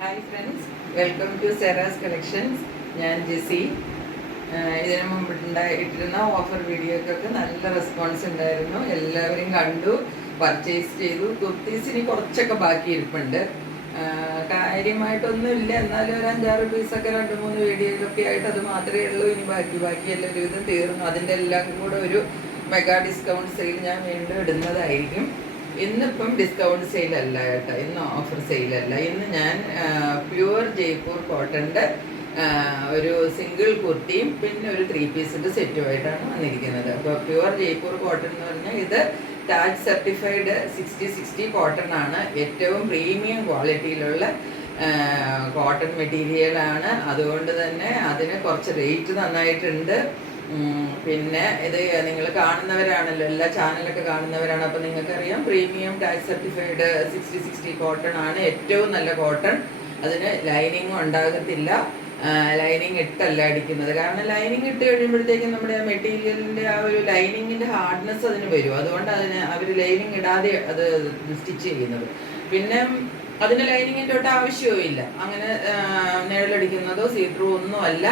Hi friends, welcome to സെറാസ് collections. ഞാൻ ജെസി. ഇതിനു മുമ്പ് ഇട്ടിരുന്ന ഓഫർ വീഡിയോക്കൊക്കെ നല്ല റെസ്പോൺസ് ഉണ്ടായിരുന്നു. എല്ലാവരും കണ്ടു, പർച്ചേസ് ചെയ്തു. കുർത്തീസിന് കുറച്ചൊക്കെ ബാക്കി ഇരിപ്പുണ്ട്. കാര്യമായിട്ടൊന്നുമില്ല, എന്നാലും ഒരു 5-6 പീസൊക്കെ 2-3 വീഡിയോയിലൊക്കെ ആയിട്ട് അത് മാത്രമേ ഉള്ളൂ. ഇനി ബാക്കി എല്ലാവരും ഇത് തീർന്നു. അതിൻ്റെ എല്ലാം കൂടെ ഒരു മെഗാ ഡിസ്കൗണ്ട് സെയിൽ ഞാൻ വീണ്ടും ഇടുന്നതായിരിക്കും. ഇന്നിപ്പം ഡിസ്കൗണ്ട് സെയിലല്ല കേട്ടോ, ഇന്ന് ഓഫർ സെയിലല്ല. ഇന്ന് ഞാൻ പ്യുവർ ജയ്പൂർ കോട്ടൻ്റെ ഒരു സിംഗിൾ കുർത്തിയും പിന്നെ ഒരു 3 പീസിൻ്റെ സെറ്റുമായിട്ടാണ് വന്നിരിക്കുന്നത്. അപ്പോൾ പ്യുവർ ജയ്പൂർ കോട്ടൺ എന്ന് പറഞ്ഞാൽ ഇത് ടാഗ് സർട്ടിഫൈഡ് 60/60 കോട്ടൺ ആണ്. ഏറ്റവും പ്രീമിയം ക്വാളിറ്റിയിലുള്ള കോട്ടൺ മെറ്റീരിയലാണ്. അതുകൊണ്ട് തന്നെ അതിന് കുറച്ച് റേറ്റ് നന്നായിട്ടുണ്ട്. പിന്നെ ഇത് നിങ്ങൾ കാണുന്നവരാണല്ലോ, എല്ലാ ചാനലൊക്കെ കാണുന്നവരാണ്. അപ്പോൾ നിങ്ങൾക്കറിയാം, പ്രീമിയം ടാഗ് സർട്ടിഫൈഡ് 60/60 കോട്ടൺ ആണ് ഏറ്റവും നല്ല കോട്ടൺ. അതിന് ലൈനിങ്ങും ഉണ്ടാകത്തില്ല. ലൈനിങ് ഇട്ടല്ല അടിക്കുന്നത്. കാരണം ലൈനിങ് ഇട്ട് കഴിയുമ്പോഴത്തേക്കും നമ്മുടെ ആ മെറ്റീരിയലിൻ്റെ ആ ഒരു ലൈനിങ്ങിൻ്റെ ഹാർഡ്നെസ് അതിന് വരും. അതുകൊണ്ട് അവർ ലൈനിങ് ഇടാതെ അത് സ്റ്റിച്ച് ചെയ്യുന്നത്. പിന്നെ അതിന് ലൈനിങ്ങിൻ്റെ ഒട്ട് ആവശ്യവും ഇല്ല. അങ്ങനെ നിഴലടിക്കുന്നതോ സീത്രൂ ഒന്നും അല്ല.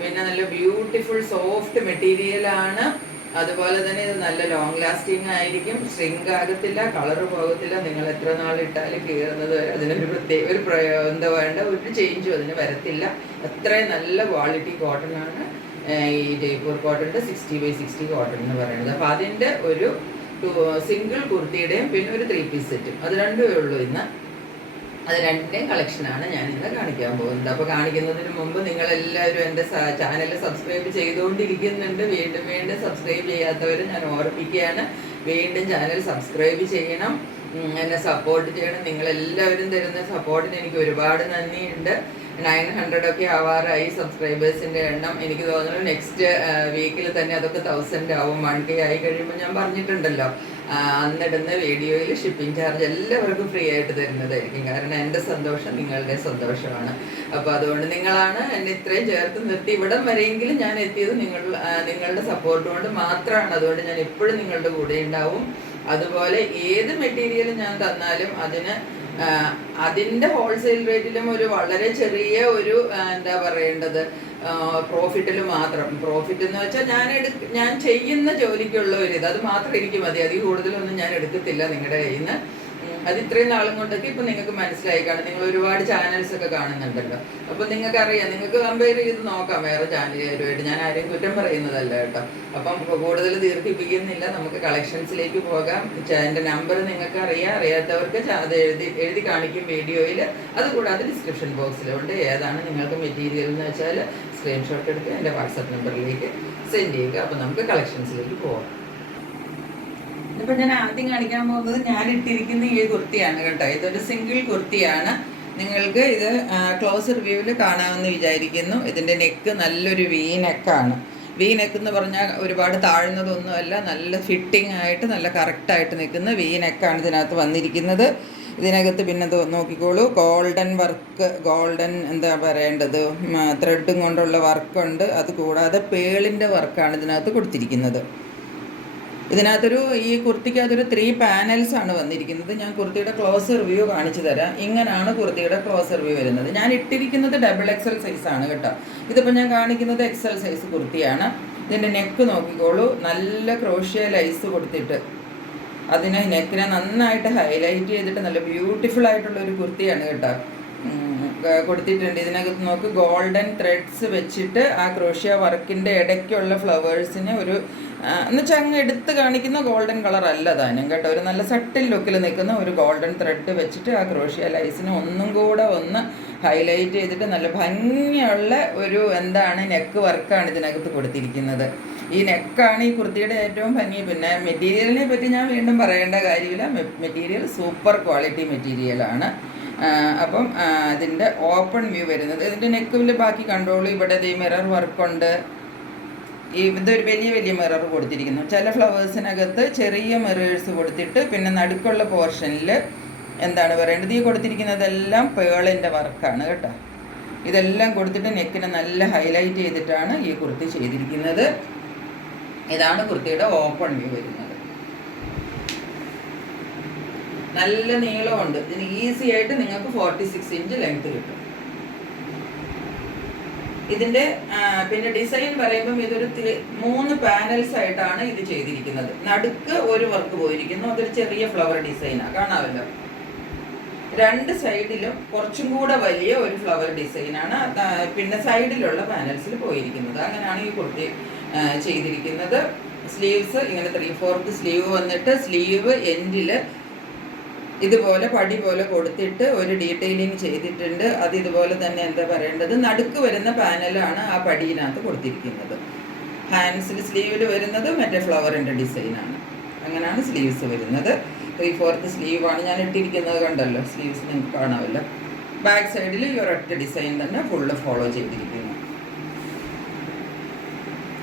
പിന്നെ നല്ല ബ്യൂട്ടിഫുൾ സോഫ്റ്റ് മെറ്റീരിയലാണ്. അതുപോലെ തന്നെ ഇത് നല്ല ലോങ് ലാസ്റ്റിംഗ് ആയിരിക്കും. ഷ്രിങ്ക് ആകത്തില്ല, കളറ് പോകത്തില്ല. നിങ്ങൾ എത്ര നാളിട്ടാലും കീറുന്നത് വരെ അതിനൊരു എന്താ വേണ്ട ഒരു ചേഞ്ചും അതിന് വരത്തില്ല. അത്രയും നല്ല ക്വാളിറ്റി കോട്ടൺ ആണ് ഈ ജയ്പൂർ കോട്ടൻ്റെ 60/60 കോട്ടൺ എന്ന് പറയുന്നത്. അപ്പോൾ അതിൻ്റെ ഒരു സിംഗിൾ കുർത്തിയുടെയും പിന്നെ ഒരു 3 പീസ് സെറ്റും, അത് രണ്ടുമേ ഉള്ളൂ ഇന്ന്. അത് രണ്ടിൻ്റെയും കളക്ഷനാണ് ഞാൻ ഇന്ന് കാണിക്കാൻ പോകുന്നത്. അപ്പോൾ കാണിക്കുന്നതിന് മുമ്പ് നിങ്ങളെല്ലാവരും എൻ്റെ ചാനൽ സബ്സ്ക്രൈബ് ചെയ്തുകൊണ്ടിരിക്കുന്നുണ്ട്. വീണ്ടും സബ്സ്ക്രൈബ് ചെയ്യാത്തവർ ഞാൻ ഓർപ്പിക്കുകയാണ്, വീണ്ടും ചാനൽ സബ്സ്ക്രൈബ് ചെയ്യണം, എന്നെ സപ്പോർട്ട് ചെയ്യണം. നിങ്ങളെല്ലാവരും തരുന്ന സപ്പോർട്ടിന് എനിക്ക് ഒരുപാട് നന്ദിയുണ്ട്. 900 ഒക്കെ ആവാറായി സബ്സ്ക്രൈബേഴ്സിൻ്റെ എണ്ണം. എനിക്ക് തോന്നുന്നു നെക്സ്റ്റ് വീക്കിൽ തന്നെ അതൊക്കെ 1000 ആവും. 1K ആയി കഴിയുമ്പോൾ ഞാൻ പറഞ്ഞിട്ടുണ്ടല്ലോ, അന്നിടുന്ന വീഡിയോയിൽ ഷിപ്പിംഗ് ചാർജ് എല്ലാവർക്കും ഫ്രീ ആയിട്ട് തരുന്നതായിരിക്കും. കാരണം എൻ്റെ സന്തോഷം നിങ്ങളുടെ സന്തോഷമാണ്. അപ്പോൾ അതുകൊണ്ട് നിങ്ങളാണ് എന്നെ ഇത്രയും ചേർത്ത് നിർത്തി ഇവിടം വരെയെങ്കിലും ഞാൻ എത്തിയത് നിങ്ങളുടെ സപ്പോർട്ട് കൊണ്ട് മാത്രമാണ്. അതുകൊണ്ട് ഞാൻ എപ്പോഴും നിങ്ങളുടെ കൂടെ ഉണ്ടാവും. അതുപോലെ ഏത് മെറ്റീരിയൽ ഞാൻ തന്നാലും അതിൻ്റെ ഹോൾസെയിൽ റേറ്റിലും ഒരു വളരെ ചെറിയ ഒരു എന്താ പറയേണ്ടത് പ്രോഫിറ്റിൽ മാത്രം. പ്രോഫിറ്റ് എന്ന് വെച്ചാൽ ഞാൻ ചെയ്യുന്ന ജോലിക്കുള്ള ഒരു അത് മാത്രം എനിക്ക് മതി. അതിൽ കൂടുതലൊന്നും ഞാൻ എടുക്കത്തില്ല നിങ്ങളുടെ കയ്യിൽ നിന്ന്. അത് ഇത്രയും നാളും കൊണ്ടൊക്കെ ഇപ്പം നിങ്ങൾക്ക് മനസ്സിലായി കാണും. നിങ്ങൾ ഒരുപാട് ചാനൽസൊക്കെ കാണുന്നുണ്ടല്ലോ. അപ്പോൾ നിങ്ങൾക്കറിയാം, നിങ്ങൾക്ക് കമ്പയർ ചെയ്ത് നോക്കാം വേറെ ചാനലുകാരുമായിട്ട്. ഞാൻ ആരെയും കുറ്റം പറയുന്നതല്ല കേട്ടോ. അപ്പം കൂടുതൽ ദീർഘിപ്പിക്കുന്നില്ല, നമുക്ക് കളക്ഷൻസിലേക്ക് പോകാം. എൻ്റെ നമ്പർ നിങ്ങൾക്ക് അറിയാത്തവർക്ക് അത് എഴുതി കാണിക്കും വീഡിയോയിൽ. അതുകൂടാതെ ഡിസ്ക്രിപ്ഷൻ ബോക്സിലുണ്ട്. ഏതാണ് നിങ്ങൾക്ക് മെറ്റീരിയൽ എന്ന് വെച്ചാൽ സ്ക്രീൻഷോട്ട് എടുത്ത് എൻ്റെ വാട്സപ്പ് നമ്പറിലേക്ക് സെൻഡ് ചെയ്യുക. അപ്പോൾ നമുക്ക് കളക്ഷൻസിലേക്ക് പോകാം. ഇപ്പം ഞാൻ ആദ്യം കാണിക്കാൻ പോകുന്നത് ഞാൻ ഇട്ടിരിക്കുന്ന ഈ കുർത്തിയാണ് കേട്ടോ. ഇതൊരു സിംഗിൾ കുർത്തിയാണ്. നിങ്ങൾക്ക് ഇത് ക്ലോസ് റിവ്യൂവിൽ കാണാമെന്ന് വിചാരിക്കുന്നു. ഇതിൻ്റെ നെക്ക് നല്ലൊരു വി നെക്കാണ്. വി നെക്ക് എന്ന് പറഞ്ഞാൽ ഒരുപാട് താഴ്ന്നതൊന്നുമല്ല, നല്ല ഫിറ്റിംഗ് ആയിട്ട് നല്ല കറക്റ്റായിട്ട് നിൽക്കുന്ന വി നെക്കാണ് ഇതിനകത്ത് വന്നിരിക്കുന്നത്. ഇതിനകത്ത് പിന്നെ നോക്കിക്കോളൂ, ഗോൾഡൻ എന്താ പറയേണ്ടത്, ത്രെഡും കൊണ്ടുള്ള വർക്കുണ്ട്. അതുകൂടാതെ പേളിൻ്റെ വർക്കാണ് ഇതിനകത്ത് കൊടുത്തിരിക്കുന്നത്. ഈ കുർത്തിക്കകത്തൊരു 3 പാനൽസ് ആണ് വന്നിരിക്കുന്നത്. ഞാൻ കുർത്തിയുടെ ക്ലോസ് റിവ്യൂ കാണിച്ചു തരാം. ഇങ്ങനെയാണ് കുർത്തിയുടെ ക്ലോസ് റിവ്യൂ വരുന്നത്. ഞാൻ ഇട്ടിരിക്കുന്നത് XXL സൈസാണ് കേട്ടോ. ഇതിപ്പോൾ ഞാൻ കാണിക്കുന്നത് XL സൈസ് കുർത്തിയാണ്. ഇതിൻ്റെ നെക്ക് നോക്കിക്കോളൂ, നല്ല ക്രോഷ്യ ലൈസ് കൊടുത്തിട്ട് അതിനെ നെക്കിനെ നന്നായിട്ട് ഹൈലൈറ്റ് ചെയ്തിട്ട് നല്ല ബ്യൂട്ടിഫുൾ ആയിട്ടുള്ളൊരു കുർത്തിയാണ് കേട്ടോ കൊടുത്തിട്ടുണ്ട്. ഇതിനകത്ത് നോക്ക്, ഗോൾഡൻ ത്രെഡ്സ് വെച്ചിട്ട് ആ ക്രോഷ്യ വർക്കിൻ്റെ ഇടയ്ക്കുള്ള ഫ്ലവേഴ്സിന് എന്നുവെച്ചാൽ അങ്ങ് എടുത്ത് കാണിക്കുന്ന ഗോൾഡൻ കളർ അല്ല താനും കേട്ടോ. ഒരു നല്ല സട്ടിൽ ലുക്കിൽ നിൽക്കുന്ന ഒരു ഗോൾഡൻ ത്രെഡ് വെച്ചിട്ട് ആ ക്രോഷ്യ ലൈസിനെ ഒന്നും കൂടെ ഹൈലൈറ്റ് ചെയ്തിട്ട് നല്ല ഭംഗിയുള്ള ഒരു നെക്ക് വർക്കാണ് ഇതിനകത്ത് കൊടുത്തിരിക്കുന്നത്. ഈ നെക്കാണ് ഈ കുർത്തിയുടെ ഏറ്റവും ഭംഗി. പിന്നെ മെറ്റീരിയലിനെ പറ്റി ഞാൻ വീണ്ടും പറയേണ്ട കാര്യമില്ല. മെറ്റീരിയൽ സൂപ്പർ ക്വാളിറ്റി മെറ്റീരിയലാണ്. അപ്പം ഇതിൻ്റെ ഓപ്പൺ വ്യൂ വരുന്നത്, ഇതിൻ്റെ നെക്കിൽ ബാക്കി കണ്ടോളൂ. ഇവിടെ ഈ മിറർ വർക്കുണ്ട്. ഇതൊരു വലിയ മിറർ കൊടുത്തിരിക്കുന്നു. ചില ഫ്ലവേഴ്സിനകത്ത് ചെറിയ മിറേഴ്സ് കൊടുത്തിട്ട് പിന്നെ നടുക്കുള്ള പോർഷനിൽ എന്താണ് പറയേണ്ടത്, ഈ കൊടുത്തിരിക്കുന്നതെല്ലാം പേളിൻ്റെ വർക്കാണ് കേട്ടോ. ഇതെല്ലാം കൊടുത്തിട്ട് നെക്കിനെ നല്ല ഹൈലൈറ്റ് ചെയ്തിട്ടാണ് ഈ കുർത്തി ചെയ്തിരിക്കുന്നത്. ഇതാണ് കുർത്തിയുടെ ഓപ്പൺ വ്യൂ വരുന്നത്. നല്ല നീളമുണ്ട്. ഇതിന് ഈസി ആയിട്ട് നിങ്ങൾക്ക് 46 ഇഞ്ച് ലെങ്ത് കിട്ടും. ഇതിന്റെ പിന്നെ ഡിസൈൻ പറയുമ്പം ഇതൊരു 3 പാനൽസ് ആയിട്ടാണ് ഇത് ചെയ്തിരിക്കുന്നത്. നടുക്ക് ഒരു വർക്ക് പോയിരിക്കുന്നു, അതൊരു ചെറിയ ഫ്ലവർ ഡിസൈനാണ്, കാണാമല്ലോ. 2 സൈഡിലും കുറച്ചും കൂടെ വലിയ ഒരു ഫ്ലവർ ഡിസൈനാണ് പിന്നെ സൈഡിലുള്ള പാനൽസിൽ പോയിരിക്കുന്നത്. അങ്ങനെയാണ് ഈ കുർത്തി ചെയ്തിരിക്കുന്നത്. സ്ലീവ്സ് ഇങ്ങനെ 3/4 സ്ലീവ് വന്നിട്ട് സ്ലീവ് എൻഡിൽ ഇതുപോലെ പടി പോലെ കൊടുത്തിട്ട് ഒരു ഡീറ്റെയിലിംഗ് ചെയ്തിട്ടുണ്ട്. അത് ഇതുപോലെ തന്നെ എന്താ പറയേണ്ടത്, നടുക്ക് വരുന്ന പാനലാണ് ആ പടിയിനകത്ത് കൊടുത്തിരിക്കുന്നത്. ഹാൻഡ്സിൽ സ്ലീവിൽ വരുന്നത് മറ്റേ ഫ്ലവറിൻ്റെ ഡിസൈനാണ്. അങ്ങനെയാണ് സ്ലീവ്സ് വരുന്നത്. 3/4 സ്ലീവാണ് ഞാൻ ഇട്ടിരിക്കുന്നത്, കണ്ടല്ലോ. സ്ലീവ്സ് നിങ്ങൾക്ക് കാണാമല്ലോ. ബാക്ക് സൈഡിൽ ഈ ഒരൊറ്റ ഡിസൈൻ തന്നെ ഫുള്ള് ഫോളോ ചെയ്തിരിക്കുന്നു.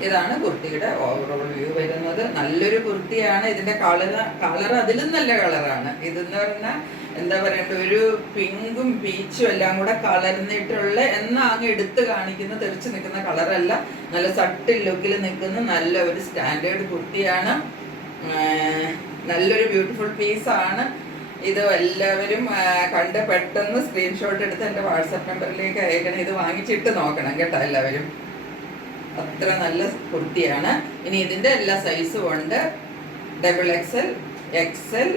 ഇതാണ് കുർത്തിയുടെ ഓവറോൾ വ്യൂ വരുന്നത്. നല്ലൊരു കുർത്തിയാണ്. ഇതിന്റെ കളർ അതിലും നല്ല കളറാണ്. ഇതെന്ന് പറഞ്ഞാൽ എന്താ പറയണ്ട, ഒരു പിങ്കും പീച്ചും എല്ലാം കൂടെ കലർന്നിട്ടുള്ള അങ്ങ് എടുത്ത് കാണിക്കുന്ന തെറിച്ച് നിൽക്കുന്ന കളറല്ല. നല്ല സട്ടിൽ ലുക്കിൽ നിൽക്കുന്ന നല്ല ഒരു സ്റ്റാൻഡേർഡ് കുർത്തിയാണ്. നല്ലൊരു ബ്യൂട്ടിഫുൾ പീസാണ്. ഇത് എല്ലാവരും കണ്ട് പെട്ടെന്ന് സ്ക്രീൻഷോട്ട് എടുത്ത് എൻ്റെ വാട്സപ്പ് നമ്പറിലേക്ക് അയക്കണം. ഇത് വാങ്ങിച്ചിട്ട് നോക്കണം കേട്ടോ എല്ലാവരും. അത്ര നല്ല കുർത്തിയാണ്. ഇനി ഇതിൻ്റെ എല്ലാ സൈസും ഉണ്ട്. XXL, XL,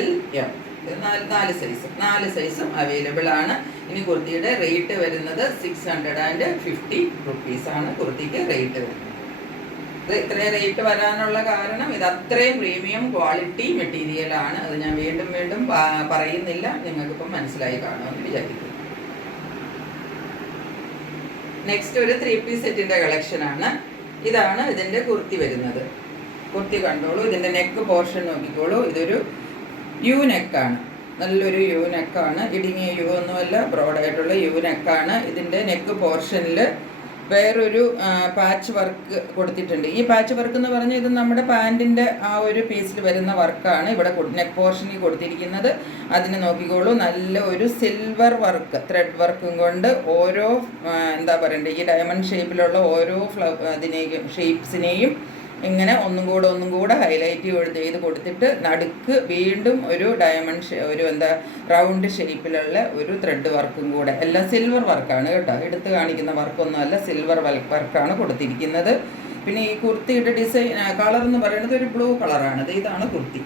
L, M. 4 സൈസും അവൈലബിൾ ആണ്. ഇനി കുർത്തിയുടെ റേറ്റ് വരുന്നത് 650 റുപ്പീസാണ് കുർത്തിക്ക് റേറ്റ് വരുന്നത്. ഇത് ഇത്രയും റേറ്റ് വരാനുള്ള കാരണം ഇത് അത്രയും പ്രീമിയം ക്വാളിറ്റി മെറ്റീരിയലാണ്. അത് ഞാൻ വീണ്ടും വീണ്ടും പറയുന്നില്ല, നിങ്ങൾക്കിപ്പം മനസ്സിലായി കാണുമെന്ന് വിചാരിക്കുന്നു. നെക്സ്റ്റ് ഒരു 3 പീസ് സെറ്റിൻ്റെ കളക്ഷനാണ്. ഇതാണ് ഇതിൻ്റെ കുർത്തി വരുന്നത്. കുർത്തി കണ്ടോളൂ. ഇതിൻ്റെ നെക്ക് പോർഷൻ നോക്കിക്കോളൂ. ഇതൊരു യു നെക്കാണ്. നല്ലൊരു യു നെക്കാണ്. ഇടുങ്ങിയ യു ഒന്നുമല്ല, ബ്രോഡായിട്ടുള്ള യു നെക്കാണ്. ഇതിൻ്റെ നെക്ക് പോർഷനിൽ വേറൊരു പാച്ച് വർക്ക് കൊടുത്തിട്ടുണ്ട്. ഈ പാച്ച് വർക്ക് എന്ന് പറഞ്ഞാൽ ഇത് നമ്മുടെ പാൻറ്റിൻ്റെ ആ ഒരു പീസിൽ വരുന്ന വർക്കാണ് ഇവിടെ നെക്ക് പോർഷനിൽ കൊടുത്തിരിക്കുന്നത്. അതിന് നോക്കിക്കോളൂ, നല്ല ഒരു സിൽവർ വർക്ക്, ത്രെഡ് വർക്കും കൊണ്ട് ഓരോ എന്താ പറയണ്ടേ, ഈ ഡയമണ്ട് ഷേപ്പിലുള്ള ഓരോ അതിനെയും ഷേപ്സിനെയും ഇങ്ങനെ ഒന്നും കൂടെ ഹൈലൈറ്റ് ചെയ്ത് കൊടുത്തിട്ട് നടുക്ക് വീണ്ടും ഒരു ഡയമണ്ട് ഒരു എന്താ റൗണ്ട് ഷേപ്പിലുള്ള ഒരു ത്രെഡ് വർക്കും കൂടെ. എല്ലാം സിൽവർ വർക്കാണ് കേട്ടോ. എടുത്ത് കാണിക്കുന്ന വർക്കൊന്നുമല്ല, സിൽവർ വർക്കാണ് കൊടുത്തിരിക്കുന്നത്. പിന്നെ ഈ കുർത്തിയുടെ ഡിസൈൻ കളർ എന്ന് പറയുന്നത് ഒരു ബ്ലൂ കളറാണ്. ഇതാണ് കുർത്തി.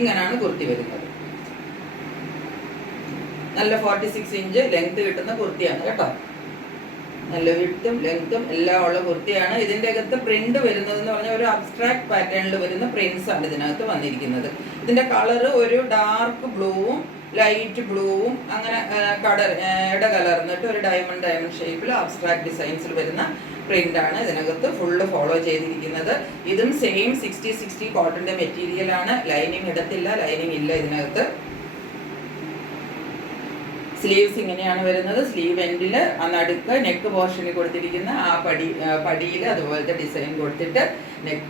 ഇങ്ങനെയാണ് കുർത്തി വരുന്നത്. നല്ല 46 ഇഞ്ച് ലെങ്ത് കിട്ടുന്ന കുർത്തിയാണ് കേട്ടോ. നല്ല വിഡ്ത്തും ലെങ്ത്തും എല്ലാം ഉള്ള കുർത്തിയാണ്. ഇതിൻ്റെ അകത്ത് പ്രിന്റ് വരുന്നതെന്ന് പറഞ്ഞാൽ ഒരു അബ്സ്ട്രാക്ട് പാറ്റേണിൽ വരുന്ന പ്രിന്റ്സ് ആണ് ഇതിനകത്ത് വന്നിരിക്കുന്നത്. ഇതിൻ്റെ കളറ് ഒരു ഡാർക്ക് ബ്ലൂവും ലൈറ്റ് ബ്ലൂവും അങ്ങനെ ഇടകലർന്നിട്ട് ഒരു ഡയമണ്ട് ഷേപ്പിൽ അബ്സ്ട്രാക്ട് ഡിസൈൻസിൽ വരുന്ന പ്രിന്റാണ് ഇതിനകത്ത് ഫുള്ള് ഫോളോ ചെയ്തിരിക്കുന്നത്. ഇതും സെയിം 60 കോട്ടൻ്റെ മെറ്റീരിയലാണ്. ലൈനിങ് ഇടത്തില്ല, ലൈനിങ് ഇല്ല ഇതിനകത്ത്. സ്ലീവ്സ് ഇങ്ങനെയാണ് വരുന്നത്. സ്ലീവ് എൻഡിൽ ആ നടുക്ക് നെക്ക് പോർഷനിൽ കൊടുത്തിരിക്കുന്ന ആ പടിയിൽ അതുപോലത്തെ ഡിസൈൻ കൊടുത്തിട്ട് നെക്ക്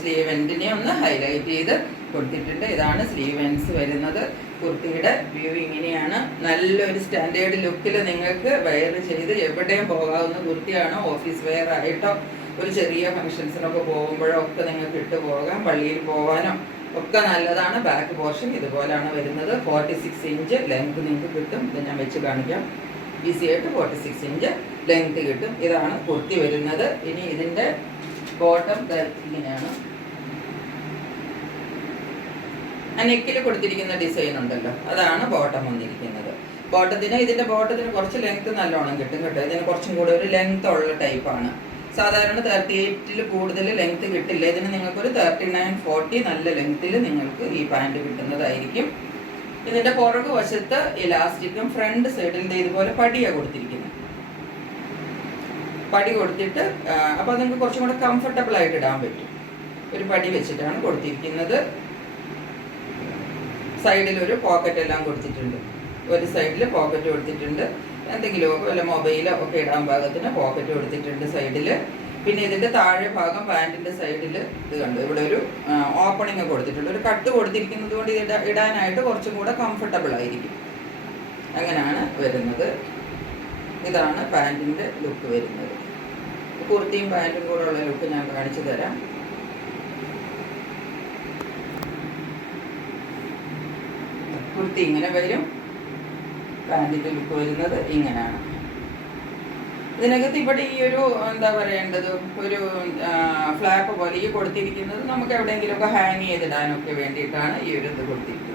സ്ലീവ് എൻഡിനെ ഒന്ന് ഹൈലൈറ്റ് ചെയ്ത് കൊടുത്തിട്ടുണ്ട്. ഇതാണ് സ്ലീവ് എൻഡ്സ് വരുന്നത്. കുർത്തിയുടെ വ്യൂ ഇങ്ങനെയാണ്. നല്ലൊരു സ്റ്റാൻഡേർഡ് ലുക്കിൽ നിങ്ങൾക്ക് വെയർ ചെയ്ത് എവിടെയും പോകാവുന്ന കുർത്തിയാണ്. ഓഫീസ് വെയർ ആയിട്ടോ ഒരു ചെറിയ ഫങ്ഷൻസിനൊക്കെ പോകുമ്പോഴോ ഒക്കെ നിങ്ങൾക്ക് ഇട്ട് പോകാം. പള്ളിയിൽ പോകാനോ ഒക്കെ നല്ലതാണ്. ബാക്ക് പോർഷൻ ഇതുപോലെയാണ് വരുന്നത്. 46 ഇഞ്ച് ലെങ്ത് നിങ്ങൾക്ക് കിട്ടും. ഇത് ഞാൻ വെച്ച് കാണിക്കാം. ഈസി ആയിട്ട് 46 ഇഞ്ച് ലെങ്ത് കിട്ടും. ഇതാണ് കുർത്തി വരുന്നത്. ഇനി ഇതിൻ്റെ ബോട്ടം ഇങ്ങനെയാണ്. ആ നെക്കിൽ കൊടുത്തിരിക്കുന്ന ഡിസൈൻ ഉണ്ടല്ലോ, അതാണ് ബോട്ടം വന്നിരിക്കുന്നത്. ഇതിൻ്റെ ബോട്ടത്തിന് കുറച്ച് ലെങ്ത് നല്ലോണം കിട്ടും കേട്ടോ. ഇതിന് കുറച്ചും കൂടെ ഒരു ലെങ്ത് ഉള്ള ടൈപ്പാണ്. സാധാരണ 38 കൂടുതൽ ലെങ്ത് കിട്ടില്ല. ഇതിന് നിങ്ങൾക്കൊരു 39-40 നല്ല ലെങ്ത്തിൽ നിങ്ങൾക്ക് ഈ പാൻറ് കിട്ടുന്നതായിരിക്കും. ഇതിൻ്റെ പുറകു വശത്ത് ഇലാസ്റ്റിക്കും ഫ്രണ്ട് സൈഡിൽ ഇതുപോലെ പടിയാണ് കൊടുത്തിരിക്കുന്നത്. പടി കൊടുത്തിട്ട് അപ്പോൾ നിങ്ങൾക്ക് കുറച്ചും കൂടെ കംഫർട്ടബിൾ ആയിട്ട് ഇടാൻ പറ്റും. ഒരു പടി വെച്ചിട്ടാണ് കൊടുത്തിരിക്കുന്നത്. സൈഡിൽ ഒരു പോക്കറ്റ് എല്ലാം കൊടുത്തിട്ടുണ്ട്. ഒരു സൈഡിൽ പോക്കറ്റ് കൊടുത്തിട്ടുണ്ട്. എന്തെങ്കിലുമൊക്കെ വല്ല മൊബൈലോ ഒക്കെ ഇടാൻ പാകത്തിന് പോക്കറ്റ് കൊടുത്തിട്ടുണ്ട് സൈഡിൽ. പിന്നെ ഇതിൻ്റെ താഴെ ഭാഗം പാൻറ്റിൻ്റെ സൈഡിൽ ഇത് കണ്ടു, ഇവിടെ ഒരു ഓപ്പണിങ് കൊടുത്തിട്ടുണ്ട്. ഒരു കട്ട് കൊടുത്തിരിക്കുന്നത് കൊണ്ട് ഇടാനായിട്ട് കുറച്ചും കൂടെ കംഫർട്ടബിൾ ആയിരിക്കും. അങ്ങനെയാണ് വരുന്നത്. ഇതാണ് പാൻറ്റിൻ്റെ ലുക്ക് വരുന്നത്. കുർത്തിയും പാൻറ്റും കൂടെ ഉള്ള ലുക്ക് ഞാൻ കാണിച്ചു തരാം. കുർത്തി ഇങ്ങനെ വരും. പാൻറ്റിൻ്റെ ലുക്ക് വരുന്നത് ഇങ്ങനെയാണ്. ഇതിനകത്ത് ഇവിടെ ഈ ഒരു എന്താ പറയേണ്ടത്, ഒരു ഫ്ലാപ്പ് പോലെ ഈ കൊടുത്തിരിക്കുന്നത് നമുക്ക് എവിടെയെങ്കിലുമൊക്കെ ഹാങ് ചെയ്തിടാനൊക്കെ വേണ്ടിയിട്ടാണ് ഈ ഒരു ഇത് കൊടുത്തിരിക്കുന്നത്.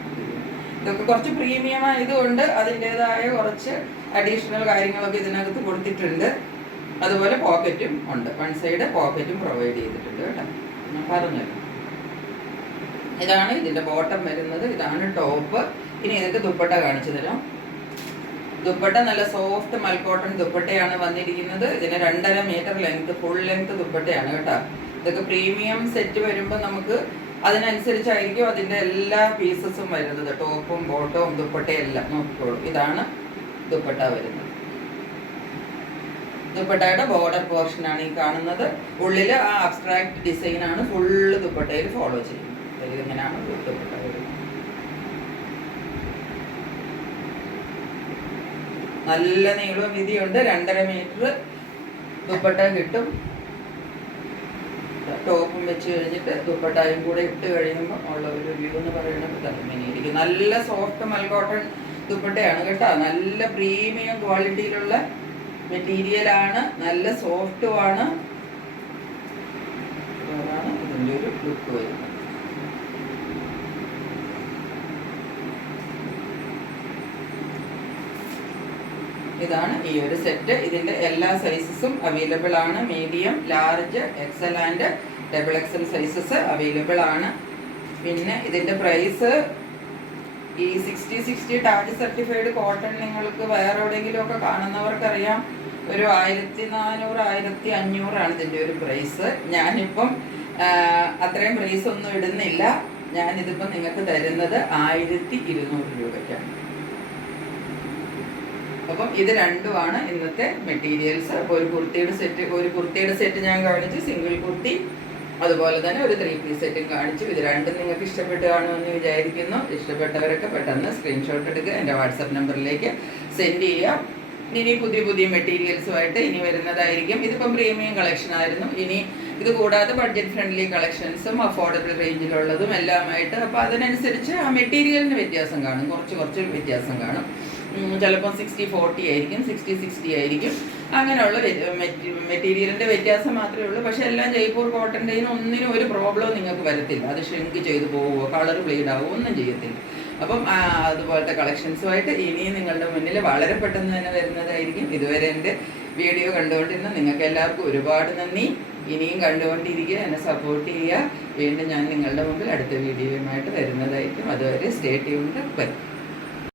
ഇതൊക്കെ കുറച്ച് പ്രീമിയം ആയതുകൊണ്ട് അതിൻ്റെതായ കുറച്ച് അഡീഷണൽ കാര്യങ്ങളൊക്കെ ഇതിനകത്ത് കൊടുത്തിട്ടുണ്ട്. അതുപോലെ പോക്കറ്റും ഉണ്ട്, വൺ സൈഡ് പോക്കറ്റും പ്രൊവൈഡ് ചെയ്തിട്ടുണ്ട് കേട്ടോ, ഞാൻ പറഞ്ഞല്ലോ. ഇതാണ് ഇതിൻ്റെ ബോട്ടം വരുന്നത്, ഇതാണ് ടോപ്പ്. ഇനി ഇതിൻ്റെ ദുപ്പട്ട കാണിച്ചു തരാം. ദുപ്പട്ട നല്ല സോഫ്റ്റ് മൽക്കോട്ടൺ ദുപ്പട്ടയാണ് വന്നിരിക്കുന്നത്. ഇതിന് 2.5 മീറ്റർ ലെങ്ത്, ഫുൾ ലെങ്ത് ദുപ്പട്ടയാണ് കേട്ടോ. ഇതൊക്കെ പ്രീമിയം സെറ്റ് വരുമ്പോൾ നമുക്ക് അതിനനുസരിച്ചായിരിക്കും അതിൻ്റെ എല്ലാ പീസസും വരുന്നത്, ടോപ്പും ബോട്ടവും ദുപ്പട്ടയും എല്ലാം. നോക്കിക്കോളൂ, ഇതാണ് ദുപ്പട്ട വരുന്നത്. ദുപ്പട്ടയുടെ ബോർഡർ പോർഷനാണ് ഈ കാണുന്നത്. ഉള്ളിൽ ആ അബ്സ്ട്രാക്ട് ഡിസൈനാണ് ഫുള്ള് ദുപ്പട്ടയിൽ ഫോളോ ചെയ്യുന്നത്. ഇതിങ്ങനെയാണ് ദുപ്പട്ട വരുന്നത്. നല്ല നീളവും വീതിയുണ്ട്. 2.5 മീറ്റർ ദുപ്പട്ട കിട്ടും. ടോപ്പും വെച്ച് കഴിഞ്ഞിട്ട് ദുപ്പട്ടയും കൂടെ ഇട്ട് കഴിയുമ്പോൾ ഉള്ള ഒരു വ്യൂ എന്ന് പറയുന്നത് ഇങ്ങനെയിരിക്കും. നല്ല സോഫ്റ്റ് മൽക്കോട്ടൺ ദുപ്പട്ടയാണ് കേട്ടോ. നല്ല പ്രീമിയം ക്വാളിറ്റിയിലുള്ള മെറ്റീരിയലാണ്, നല്ല സോഫ്റ്റുമാണ്. അതാണ് ഇതിൻ്റെ ഒരു ലുക്ക് വരുന്നത്. ഇതാണ് ഈ ഒരു സെറ്റ്. ഇതിൻ്റെ എല്ലാ സൈസസും അവൈലബിൾ ആണ്. Medium, large, Excel and double XL sizes available ആണ്. പിന്നെ ഇതിൻ്റെ പ്രൈസ് ഈ 60 ടാഗ് സർട്ടിഫൈഡ് കോട്ടൺ നിങ്ങൾക്ക് വേറെ എവിടെയെങ്കിലും ഒക്കെ കാണുന്നവർക്കറിയാം, ഒരു 1400-1500 ഇതിൻ്റെ ഒരു പ്രൈസ്. ഞാനിപ്പം അത്രയും പ്രൈസ് ഒന്നും ഇടുന്നില്ല. ഞാനിതിപ്പം നിങ്ങൾക്ക് തരുന്നത് 1200 രൂപയ്ക്കാണ്. അപ്പം ഇത് രണ്ടുമാണ് ഇന്നത്തെ മെറ്റീരിയൽസ്. അപ്പോൾ ഒരു കുർത്തിയുടെ സെറ്റ് ഞാൻ കാണിച്ചു, സിംഗിൾ കുർത്തി. അതുപോലെ തന്നെ ഒരു 3 പീസ് സെറ്റും കാണിച്ചു. ഇത് രണ്ടും നിങ്ങൾക്ക് ഇഷ്ടപ്പെട്ട് കാണുമെന്ന് വിചാരിക്കുന്നു. ഇഷ്ടപ്പെട്ടവരൊക്കെ പെട്ടെന്ന് സ്ക്രീൻഷോട്ട് എടുക്കുക, എൻ്റെ വാട്സപ്പ് നമ്പറിലേക്ക് സെൻഡ് ചെയ്യുക. ഇനി പുതിയ മെറ്റീരിയൽസുമായിട്ട് ഇനി വരുന്നതായിരിക്കും. ഇതിപ്പം പ്രീമിയം കളക്ഷൻ ആയിരുന്നു. ഇനി ഇത് കൂടാതെ ബഡ്ജറ്റ് ഫ്രണ്ട്ലി കളക്ഷൻസും അഫോർഡബിൾ റേഞ്ചിലുള്ളതും എല്ലാമായിട്ട്. അപ്പോൾ അതിനനുസരിച്ച് ആ മെറ്റീരിയലിന് വ്യത്യാസം കാണും, കുറച്ച് വ്യത്യാസം കാണും. ചിലപ്പോൾ 60-40 ആയിരിക്കും, 60-60 ആയിരിക്കും. അങ്ങനെയുള്ള മെറ്റീരിയലിൻ്റെ വ്യത്യാസം മാത്രമേ ഉള്ളൂ. പക്ഷേ എല്ലാം ജയ്പൂർ കോട്ടൻ്റെയും ഒന്നിനും ഒരു പ്രോബ്ലവും നിങ്ങൾക്ക് വരത്തില്ല. അത് ഷ്രിങ്ക് ചെയ്ത് പോവുമോ, കളർ ബ്ലീഡ് ആവുമോ, ഒന്നും ചെയ്യത്തില്ല. അപ്പം അതുപോലത്തെ കളക്ഷൻസുമായിട്ട് ഇനിയും നിങ്ങളുടെ മുന്നിൽ വളരെ പെട്ടെന്ന് തന്നെ വരുന്നതായിരിക്കും. ഇതുവരെ എൻ്റെ വീഡിയോ കണ്ടുകൊണ്ടിരുന്ന നിങ്ങൾക്ക് എല്ലാവർക്കും ഒരുപാട് നന്ദി. ഇനിയും കണ്ടുകൊണ്ടിരിക്കുക, എന്നെ സപ്പോർട്ട് ചെയ്യുക. വീണ്ടും ഞാൻ നിങ്ങളുടെ മുമ്പിൽ അടുത്ത വീഡിയോയുമായിട്ട് വരുന്നതായിരിക്കും. അതുവരെ സ്റ്റേ ട്യൂൺഡ്. ബൈ.